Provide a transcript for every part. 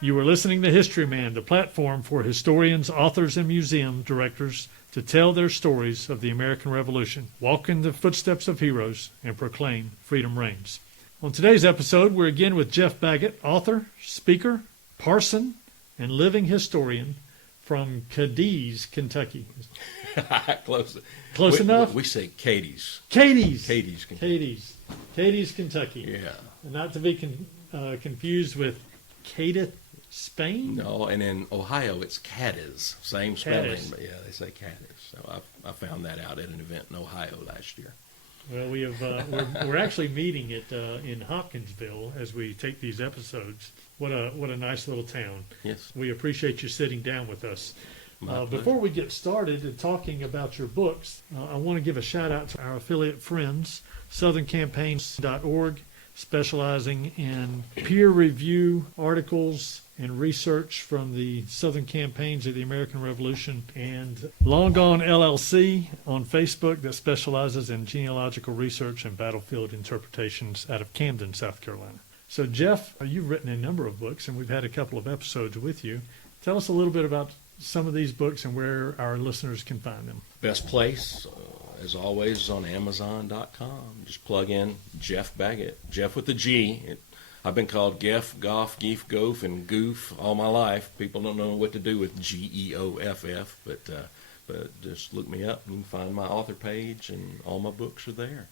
You are listening to Historyman, the platform for historians, authors, and museum directors to tell their stories of the American Revolution, walk in the footsteps of heroes, and proclaim freedom reigns. On today's episode, we're again with Geoff Baggett, author, speaker, parson, and living historian from Cadiz, Kentucky. Close enough? We say Cadiz. Cadiz, Kentucky. Cadiz, Kentucky. Yeah. Not to be confused with Cadiz, Spain? No, and in Ohio it's Cadiz. Same spelling, Cadiz. but yeah, they say Cadiz. So I found that out at an event in Ohio last year. Well, we have we're actually meeting in Hopkinsville as we take these episodes. What a nice little town. Yes. We appreciate you sitting down with us. My Before we get started and talking about your books, I want to give a shout out to our affiliate friends, southerncampaigns.org, specializing in peer review articles and research from the Southern Campaigns of the American Revolution, and Long Gone LLC on Facebook that specializes in genealogical research and battlefield interpretations out of Camden, South Carolina. So, Geoff, you've written a number of books, and we've had a couple of episodes with you. Tell us a little bit about some of these books and where our listeners can find them. Best place, as always, is on Amazon.com. Just plug in Geoff Baggett. Geoff with a G. I've been called Geoff, Goff, Geef, Goof, and Goof all my life. People don't know what to do with Geoff, but just look me up and you can find my author page, and all my books are there.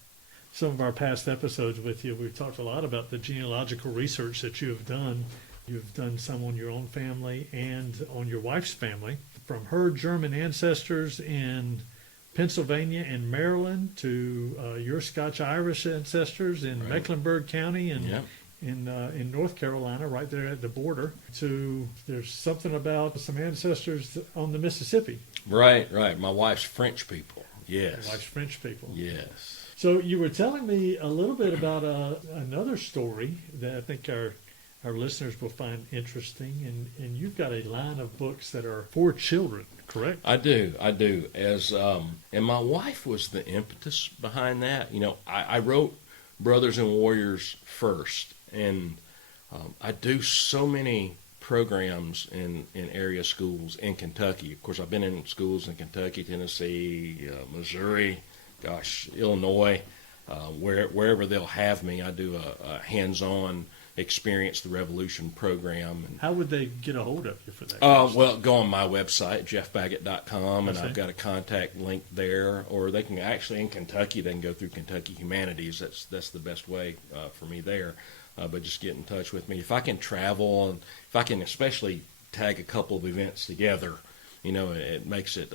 Some of our past episodes with you, we've talked a lot about the genealogical research that you have done. You've done some on your own family and on your wife's family, from her German ancestors in Pennsylvania and Maryland to your Scotch-Irish ancestors in Mecklenburg County and in North Carolina, right there at the border, to there's something about some ancestors on the Mississippi. Right. My wife's French people. Yes. Your wife's French people. Yes. So you were telling me a little bit about another story that I think our listeners will find interesting, and you've got a line of books that are for children, correct? I do. And my wife was the impetus behind that. You know, I wrote Brothers and Warriors first, and I do so many programs in area schools in Kentucky. Of course, I've been in schools in Kentucky, Tennessee, Missouri, Illinois, wherever they'll have me. I do a hands-on Experience the Revolution program. And, how would they get a hold of you for that? Well, go on my website, geoffbaggett.com, and I've got a contact link there. Or they can actually, in Kentucky, they can go through Kentucky Humanities. That's the best way for me there. But just get in touch with me. If I can travel, and if I can especially tag a couple of events together, it makes it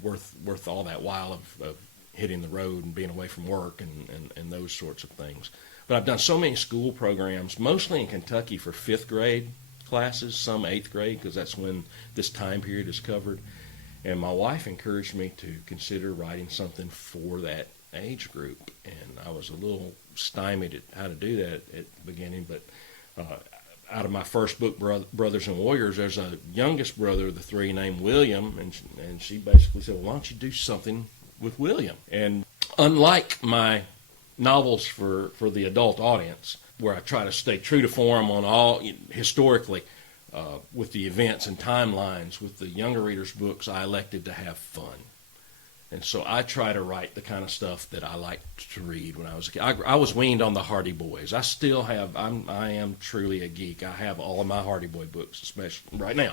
worth all that while of hitting the road and being away from work and those sorts of things. But I've done so many school programs, mostly in Kentucky for 5th grade classes, some 8th grade, because that's when this time period is covered. And my wife encouraged me to consider writing something for that age group. And I was a little stymied at how to do that at the beginning. But out of my first book, Brothers and Warriors, there's a youngest brother of the three named William. And she basically said, well, why don't you do something with William? And unlike my novels for the adult audience, where I try to stay true to form on all historically with the events and timelines, with the younger readers' books, I elected to have fun. And so I try to write the kind of stuff that I liked to read when I was a kid. I was weaned on the Hardy Boys. I still have, I am truly a geek. I have all of my Hardy Boy books, especially right now.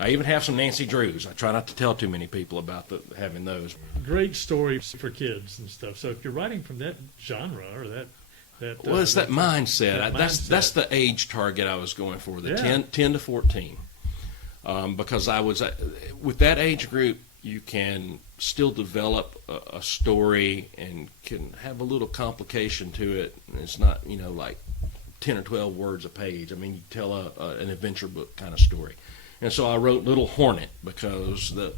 I even have some Nancy Drews. I try not to tell too many people about having those. Great stories for kids and stuff. So if you're writing from that genre or that well, it's that mindset. That's the age target I was going for, the 10 to 14. Because I was with that age group, you can still develop a story and can have a little complication to it. And it's not, like 10 or 12 words a page. I mean, you tell an adventure book kind of story. And so I wrote Little Hornet because the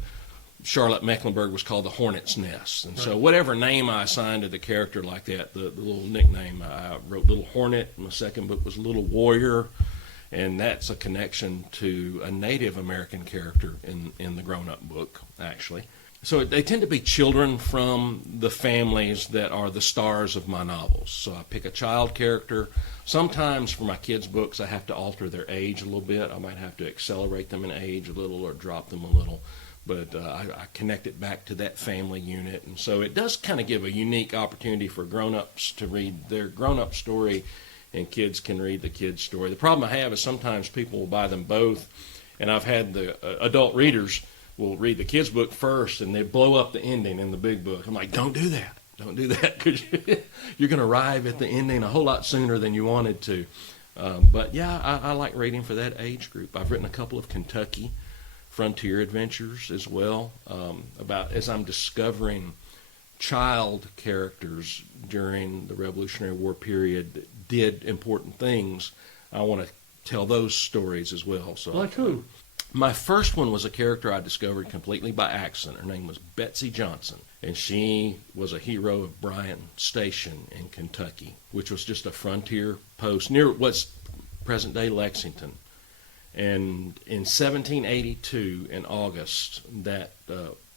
Charlotte Mecklenburg was called the Hornet's Nest. And so whatever name I assigned to the character like that, the little nickname, I wrote Little Hornet. My second book was Little Warrior. And that's a connection to a Native American character in the grown-up book, actually. So they tend to be children from the families that are the stars of my novels. So I pick a child character. Sometimes for my kids' books, I have to alter their age a little bit. I might have to accelerate them in age a little or drop them a little. But I connect it back to that family unit. And so it does kind of give a unique opportunity for grown-ups to read their grown-up story, and kids can read the kids' story. The problem I have is sometimes people will buy them both, and I've had the adult readers will read the kids' book first, and they blow up the ending in the big book. I'm like, don't do that. Don't do that, because you're going to arrive at the ending a whole lot sooner than you wanted to. But yeah, I like reading for that age group. I've written a couple of Kentucky frontier adventures as well, about as I'm discovering child characters during the Revolutionary War period that did important things. I want to tell those stories as well. So, like who? My first one was a character I discovered completely by accident. Her name was Betsy Johnson, and she was a hero of Bryan Station in Kentucky, which was just a frontier post near what's present-day Lexington. And in 1782, in August, that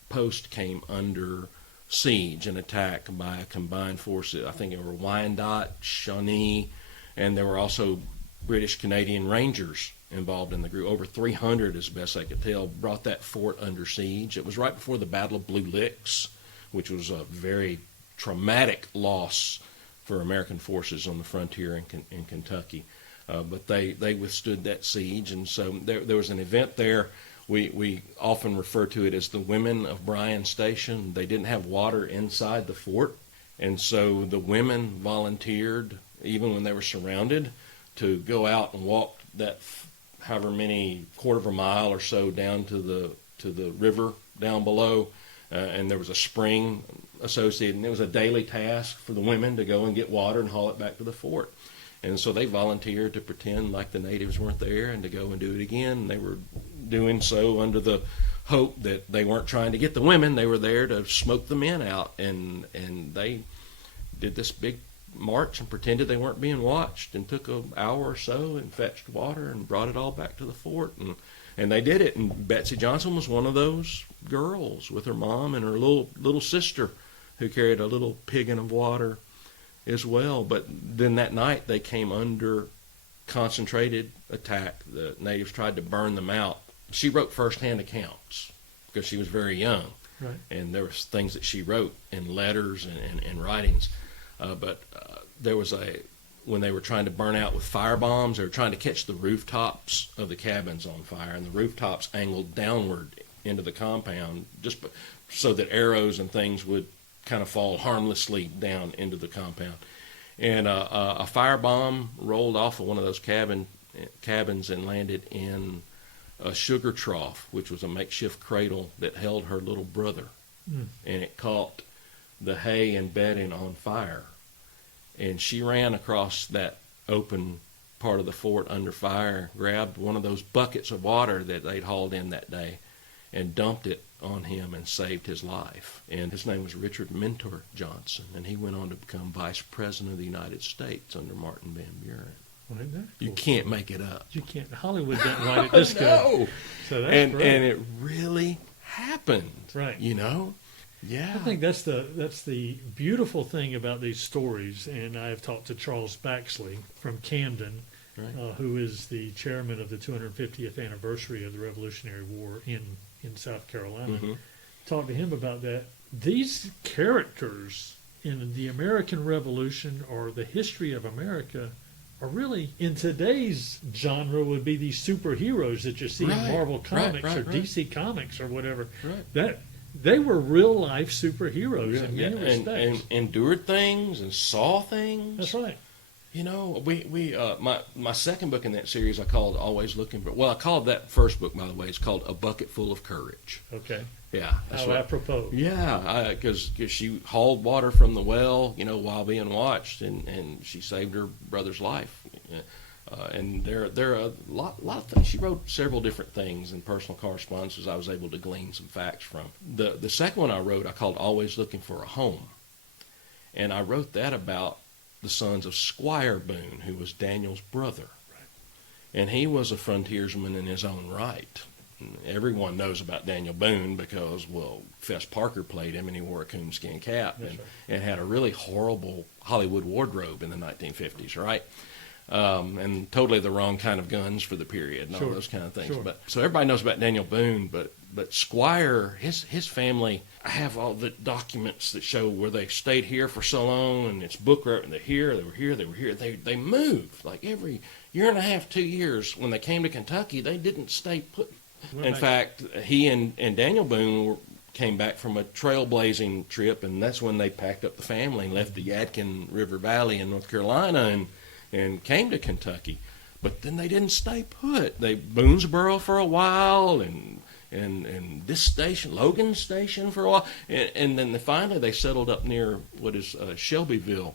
post came under siege and attack by a combined force. I think it were Wyandotte, Shawnee, and there were also British-Canadian Rangers involved in the group. Over 300, as best I could tell, brought that fort under siege. It was right before the Battle of Blue Licks, which was a very traumatic loss for American forces on the frontier in Kentucky. But they withstood that siege, and so there was an event there. We often refer to it as the Women of Bryan Station. They didn't have water inside the fort, and so the women volunteered, even when they were surrounded, to go out and walk that however many quarter of a mile or so down to the river down below, and there was a spring associated, and it was a daily task for the women to go and get water and haul it back to the fort. And so they volunteered to pretend like the natives weren't there and to go and do it again. And they were doing so under the hope that they weren't trying to get the women. They were there to smoke the men out. And they did this big march and pretended they weren't being watched, and took an hour or so and fetched water and brought it all back to the fort. And they did it. And Betsy Johnson was one of those girls with her mom and her little sister who carried a little piggin of water as well. But then that night they came under concentrated attack. The natives tried to burn them out. She wrote firsthand accounts because she was very young, Right. and there was things that she wrote in letters and writings. But there was when they were trying to burn out with fire bombs, they were trying to catch the rooftops of the cabins on fire, and the rooftops angled downward into the compound just so that arrows and things would kind of fall harmlessly down into the compound. And a firebomb rolled off of one of those cabins and landed in a sugar trough, which was a makeshift cradle that held her little brother. And it caught the hay and bedding on fire. And she ran across that open part of the fort under fire, grabbed one of those buckets of water that they'd hauled in that day, and dumped it on him and saved his life. And his name was Richard Mentor Johnson, and he went on to become Vice President of the United States under Martin Van Buren. Well, isn't that cool? You can't make it up. You can't. Hollywood doesn't write it this No. good. So that's And great. it really happened. Right. You know? Yeah. I think that's the beautiful thing about these stories. And I've talked to Charles Baxley from Camden, Right. who is the chairman of the 250th anniversary of the Revolutionary War in South Carolina. Mm-hmm. Talked to him about that. These characters in the American Revolution or the history of America are really, in today's genre, would be these superheroes that you see in Right, Marvel Comics right, or right. DC Comics or whatever. Right. That they were real life superheroes in Yeah, many respects. and endured things and saw things. That's right. You know, my second book in that series I called Always Looking For. Well, I called that first book, by the way. It's called A Bucket Full of Courage. Okay. Yeah, that's How what. apropos. Yeah, because she hauled water from the well, while being watched, and she saved her brother's life. And there are a lot of things. She wrote several different things in personal correspondences I was able to glean some facts from. The second one I wrote, I called Always Looking for a Home. And I wrote that about the sons of Squire Boone, who was Daniel's brother. Right. And he was a frontiersman in his own right. Everyone knows about Daniel Boone because, well, Fess Parker played him and he wore a coonskin cap and had a really horrible Hollywood wardrobe in the 1950s, right? And totally the wrong kind of guns for the period and all those kind of things. But so everybody knows about Daniel Boone, but Squire, his family, I have all the documents that show where they stayed here for so long, and it's book and they were here. They moved like every year and a half, 2 years. When they came to Kentucky, they didn't stay put. In fact, he and Daniel Boone came back from a trailblazing trip, and that's when they packed up the family and left the Yadkin River Valley in North Carolina and came to Kentucky. But then they didn't stay put. They Boonesboro for a while, and this station, Logan Station, for a while, and then finally they settled up near what is Shelbyville,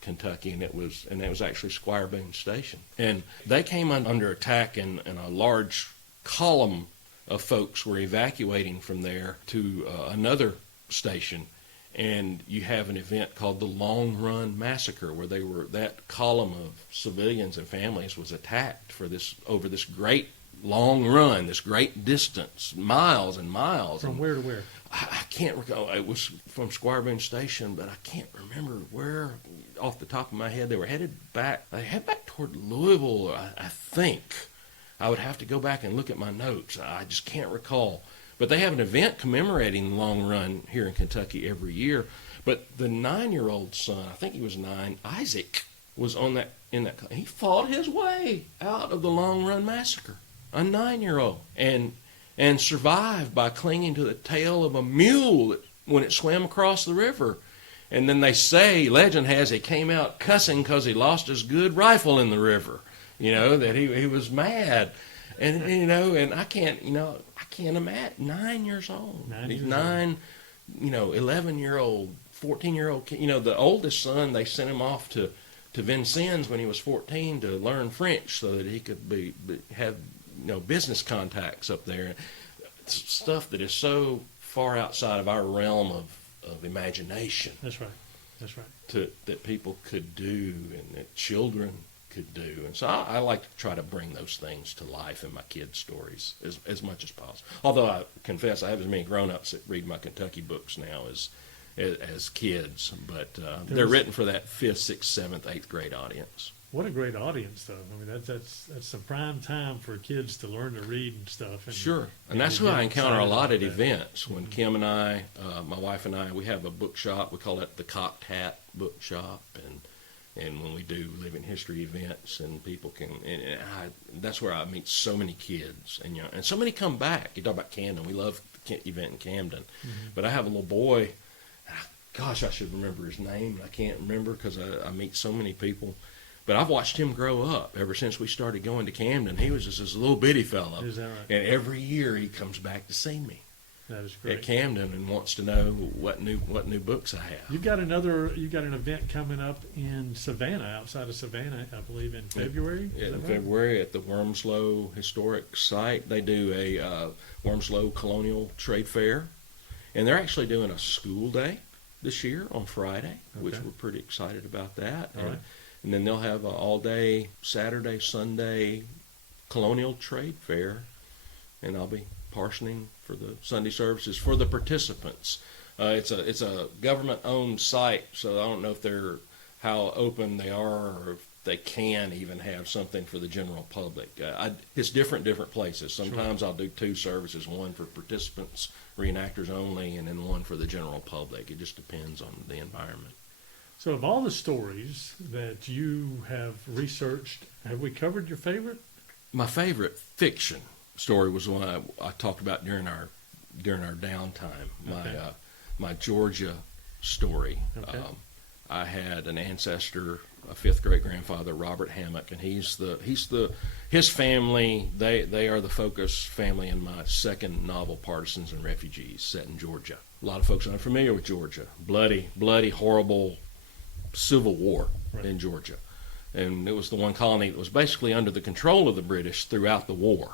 Kentucky, and it was actually Squire Boone Station. And they came under attack, and a large column of folks were evacuating from there to another station, and you have an event called the Long Run Massacre, where that column of civilians and families was attacked over this great long run, this great distance, miles and miles. From where to where? I can't recall. It was from Squire Boone Station, but I can't remember where off the top of my head. They were headed back. They headed back toward Louisville, I think. I would have to go back and look at my notes. I just can't recall. But they have an event commemorating the Long Run here in Kentucky every year. But the 9-year-old son, I think he was 9, Isaac, was in that. He fought his way out of the Long Run Massacre. A 9-year-old, and survived by clinging to the tail of a mule when it swam across the river. And then they say, legend has, he came out cussing because he lost his good rifle in the river. That he was mad, and and I can't imagine 9 years old. He's 9, 11-year-old, 14-year-old kid. The oldest son, they sent him off to Vincennes when he was 14 to learn French so that he could have business contacts up there. It's stuff that is so far outside of our realm of imagination. That's right. That people could do and that children could do. And so I like to try to bring those things to life in my kids' stories as much as possible. Although I confess I have as many grown-ups that read my Kentucky books now as kids, but they're written for that 5th, 6th, 7th, 8th grade audience. What a great audience, though. I mean, that's the prime time for kids to learn to read and stuff. Sure. And that's who I encounter a lot at events. When Kim and I, my wife and I, we have a bookshop. We call it the Cocked Hat Bookshop. And when we do living history events, and people can, that's where I meet so many kids, and so many come back. You talk about Camden, we love the event in Camden, but I have a little boy. Gosh, I should remember his name. I can't remember because I meet so many people. But I've watched him grow up ever since we started going to Camden. He was just this little bitty fellow, is that right? And every year he comes back to see me. That is great. At Camden, and wants to know what new books I have. You've got an event coming up in Savannah, outside of Savannah, I believe in February. In February at the Wormslow Historic Site, they do a Wormslow Colonial Trade Fair, and they're actually doing a school day this year on Friday, which we're pretty excited about that. And then they'll have an all-day Saturday, Sunday Colonial Trade Fair, and I'll be partitioning for the Sunday services for the participants. It's a government-owned site, so I don't know how open they are, or if they can even have something for the general public. It's different places. Sometimes I'll do 2 services, one for participants, reenactors only, and then one for the general public. It just depends on the environment. So of all the stories that you have researched, have we covered your favorite? My favorite fiction story was one I talked about during our downtime. My Georgia story. Okay. I had an ancestor, a 5th great grandfather, Robert Hammock, and his family. They are the focus family in my second novel, Partisans and Refugees, set in Georgia. A lot of folks aren't familiar with Georgia. Bloody, horrible Civil War in Georgia, and it was the one colony that was basically under the control of the British throughout the war.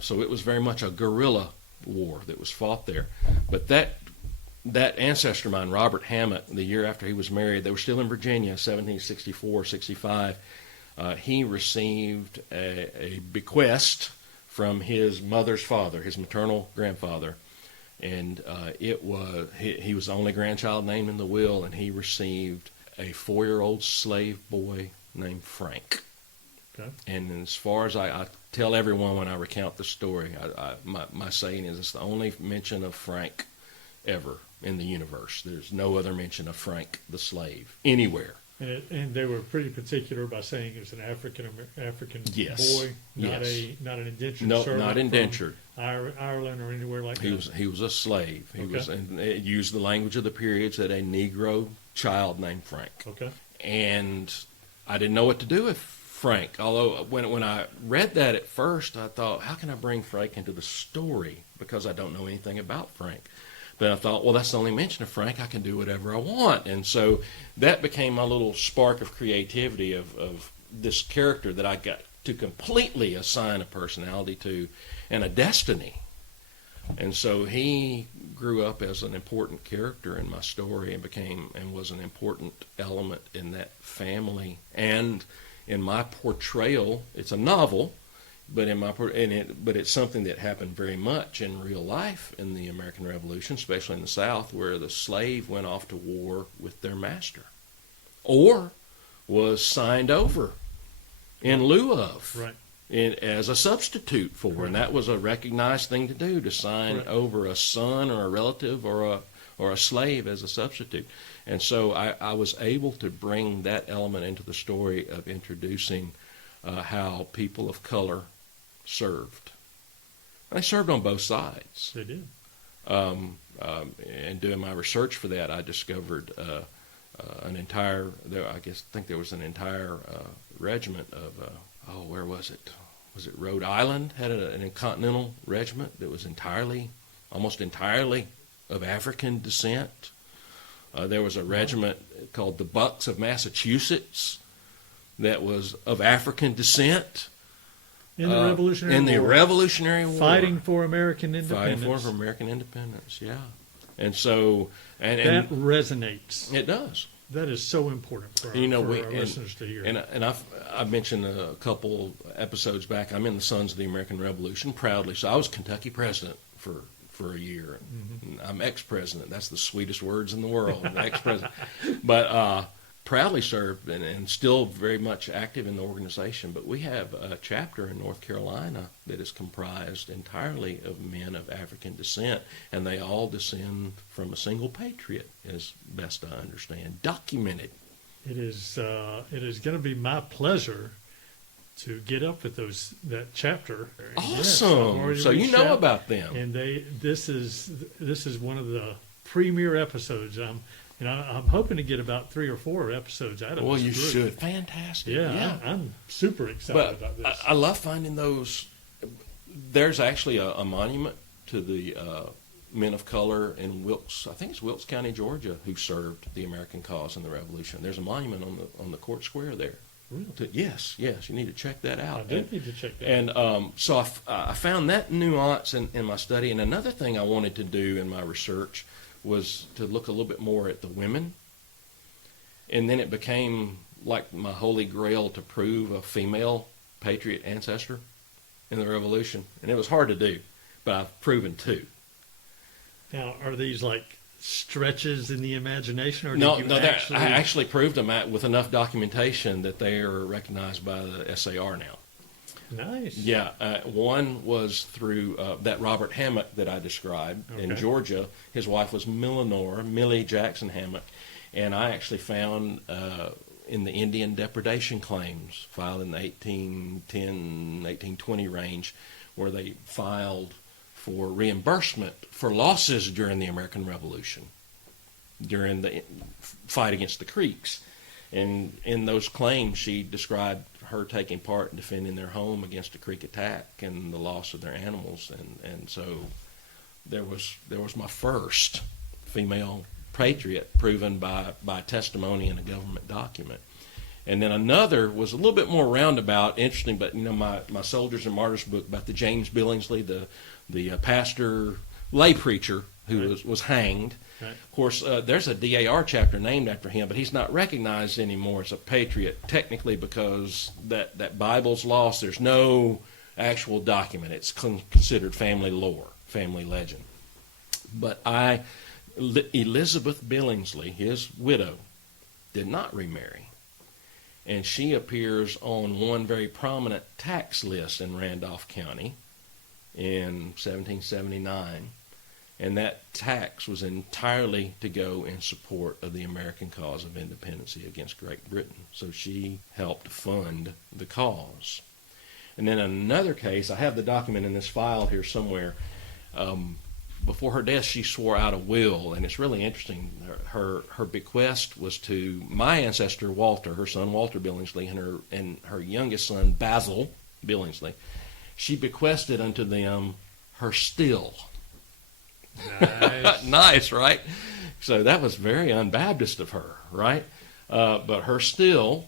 So it was very much a guerrilla war that was fought there. But that ancestor of mine, Robert Hammock, the year after he was married, they were still in Virginia, 1764, 65. He received a bequest from his mother's father, his maternal grandfather. And he was the only grandchild named in the will, and he received a 4-year-old slave boy named Frank. Okay. And as far as I tell everyone when I recount the story, my saying is it's the only mention of Frank ever in the universe. There's no other mention of Frank the slave anywhere. And they were pretty particular by saying it was an African Yes. boy, not an indentured No, servant not indentured. from Ireland or anywhere like that. He was a slave. He Okay. was, and it used the language of the period, said a Negro child named Frank. Okay. And I didn't know what to do with Frank. Although when I read that at first, I thought, how can I bring Frank into the story? Because I don't know anything about Frank. But I thought, well, that's the only mention of Frank. I can do whatever I want. And so that became my little spark of creativity of this character that I got to completely assign a personality to and a destiny. And so he grew up as an important character in my story and was an important element in that family. And in my portrayal, it's a novel, but but it's something that happened very much in real life in the American Revolution, especially in the South, where the slave went off to war with their master, or was signed over in lieu of, Right. as a substitute for, Right. and that was a recognized thing to do, to sign Right. over a son or a relative or a slave as a substitute. And so I was able to bring that element into the story of introducing how people of color served. They served on both sides. They did. And doing my research for that, I discovered an entire, I think there was an entire regiment of, where was it? Was it Rhode Island? Had an Continental regiment that was almost entirely of African descent. There was a regiment called the Bucks of Massachusetts that was of African descent. In the Revolutionary War. In the Revolutionary War. Fighting for American independence. Fighting for American independence, yeah. And so... That and resonates. it does. That is so important for our, listeners to hear. And I've mentioned a couple episodes back, I'm in the Sons of the American Revolution proudly. So I was Kentucky president for a year. Mm-hmm. I'm ex-president. That's the sweetest words in the world, ex-president. But proudly served and still very much active in the organization. But we have a chapter in North Carolina that is comprised entirely of men of African descent, and they all descend from a single patriot, as best I understand, documented. It is going to be my pleasure to get up with that chapter. Awesome! Yes, so you know about them, and this is one of the premier episodes. I'm hoping to get about 3 or 4 episodes out of well, this you group. should. Fantastic. Yeah. I'm super excited about this. I love finding those. There's actually a monument to the men of color in Wilkes, I think it's Wilkes County, Georgia, who served the American cause in the Revolution. There's a monument on the court square there. Really? Yes, you need to check that out. I need to check that out. And so I found that nuance in my study. And another thing I wanted to do in my research was to look a little bit more at the women. And then it became like my holy grail to prove a female patriot ancestor in the Revolution. And it was hard to do, but I've proven 2. Now, are these like stretches in the imagination, or No, I actually proved them with enough documentation that they are recognized by the SAR now. Nice. Yeah, one was through that Robert Hammock that I described in Georgia. His wife was Millie Jackson Hammock, and I actually found in the Indian depredation claims filed in the 1810, 1820 range, where they filed for reimbursement for losses during the American Revolution, during the fight against the Creeks. And in those claims, she described her taking part in defending their home against a Creek attack and the loss of their animals. And so there was my first female patriot proven by testimony in a government document. And then another was a little bit more roundabout, interesting, but my Soldiers and Martyrs book about the James Billingsley, the pastor, lay preacher who was hanged. Right. Of course, there's a DAR chapter named after him, but he's not recognized anymore as a patriot technically because that Bible's lost. There's no actual document. It's considered family lore, family legend. But Elizabeth Billingsley, his widow, did not remarry. And she appears on one very prominent tax list in Randolph County in 1779. And that tax was entirely to go in support of the American cause of independence against Great Britain. So she helped fund the cause. And then another case, I have the document in this file here somewhere. Before her death, she swore out a will, and it's really interesting. Her bequest was to my ancestor Walter, her son Walter Billingsley, and her youngest son Basil Billingsley. She bequested unto them her still. Nice. Nice, right? So that was very un-Baptist of her, right? But her still,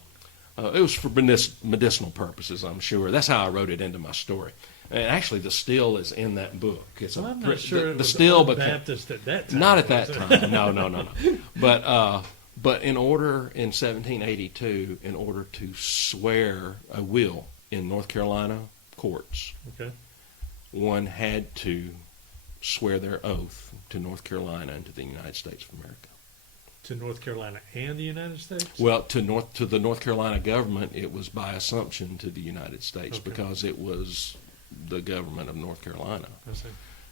it was for medicinal purposes, I'm sure. That's how I wrote it into my story. And actually, the still is in that book. It's Well, I'm not sure the still, but Baptist at that time. not at that time. No. But in 1782, in order to swear a will in North Carolina courts, Okay. one had to swear their oath to North Carolina and to the United States of America. To North Carolina and the United States? Well, to the North Carolina government, it was by assumption to the United States Okay. because it was the government of North Carolina. I see.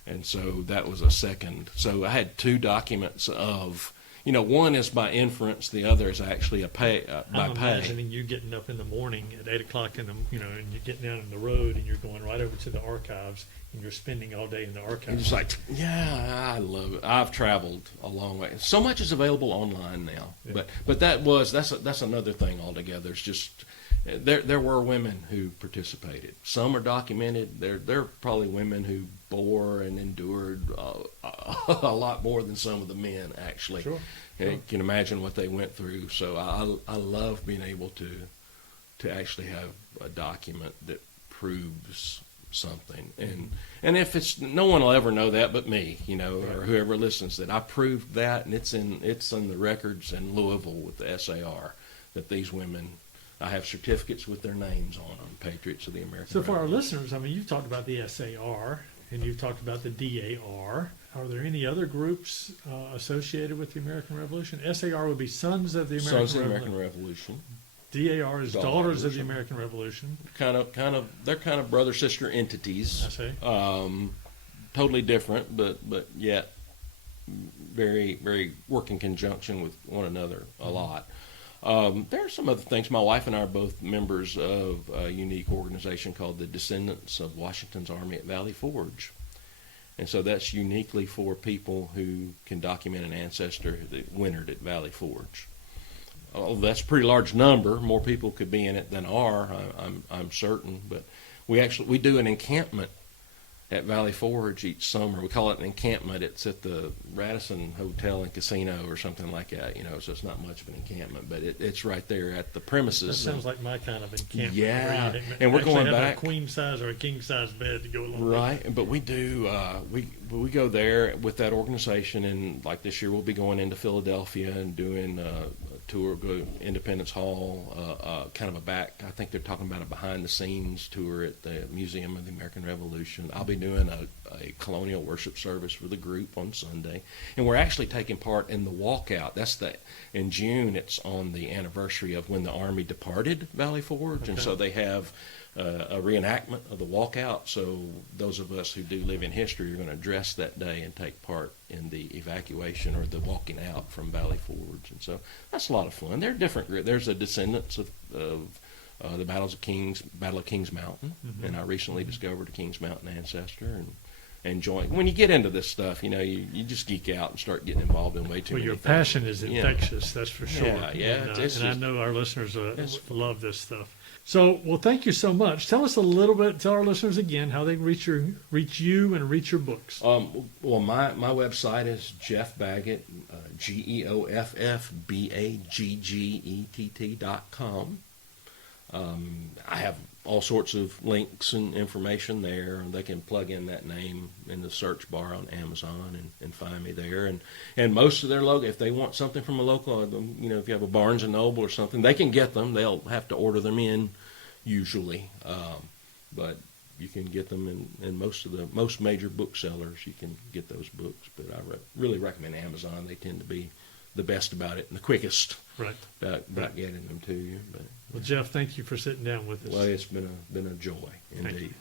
And so that was a second. So I had two documents of, one is by inference, the other is actually by I'm pay. imagining you getting up in the morning at 8 o'clock and you're getting down in the road and you're going right over to the archives and you're spending all day in the archives. And it's like, yeah, I love it. I've traveled a long way. So much is available online now. Yeah. But that's another thing altogether. It's just there were women who participated. Some are documented. There are probably women who bore and endured a lot more than some of the men actually. Sure. You can imagine what they went through. So I love being able to actually have a document that proves something. And if it's, no one will ever know that but me, or whoever listens, that I proved that, and it's in the records in Louisville with the SAR that these women, I have certificates with their names on them, Patriots of the American So for our Revolution. listeners, you've talked about the SAR and you've talked about the DAR. Are there any other groups associated with the American Revolution? SAR would be Sons of the American Sons of the Revolution. American Revolution. DAR is Daughters of the Daughters. American Revolution. They're kind of brother sister entities. I see. Totally different, but yet very, very work in conjunction with one another a lot. There are some other things. My wife and I are both members of a unique organization called the Descendants of Washington's Army at Valley Forge. And so that's uniquely for people who can document an ancestor that wintered at Valley Forge. Oh, that's a pretty large number. More people could be in it than are, I'm certain. But we do an encampment at Valley Forge each summer. We call it an encampment. It's at the Radisson Hotel and Casino or something like that. So it's not much of an encampment, but it's right there at the premises. That sounds like my kind of encampment. Yeah, where you and we're actually going have back. a queen size or a king size bed to go along with it. Right, but we do. We go there with that organization, and like this year, we'll be going into Philadelphia and doing a tour, go to Independence Hall, kind of a back. I think they're talking about a behind-the-scenes tour at the Museum of the American Revolution. I'll be doing a colonial worship service for the group on Sunday, and we're actually taking part in the walkout. In June. It's on the anniversary of when the Army departed Valley Forge, and so they have a reenactment of the walkout. So those of us who do live in history are going to dress that day and take part in the evacuation or the walking out from Valley Forge. And so that's a lot of fun. They're different groups. There's a Descendants of the Battle of Kings Mountain, and I recently discovered a Kings Mountain ancestor and join. When you get into this stuff, you just geek out and start getting involved in way too Well, many your things. passion is infectious, that's for sure. Yeah. And I know our listeners love this stuff. So, well, thank you so much. Tell us a little bit, tell our listeners again how they can reach you and reach your books. Well, my website is Geoff Baggett, GeoffBaggett.com. I have all sorts of links and information there. They can plug in that name in the search bar on Amazon and find me there. And most of their logo, if they want something from a local, if you have a Barnes and Noble or something, they can get them. They'll have to order them in usually. But you can get them in most major booksellers. You can get those books, but I really recommend Amazon. They tend to be the best about it and the quickest Right. about getting them to you. But Well, Geoff, thank you for sitting down with us. well, it's been a joy indeed. Thank you.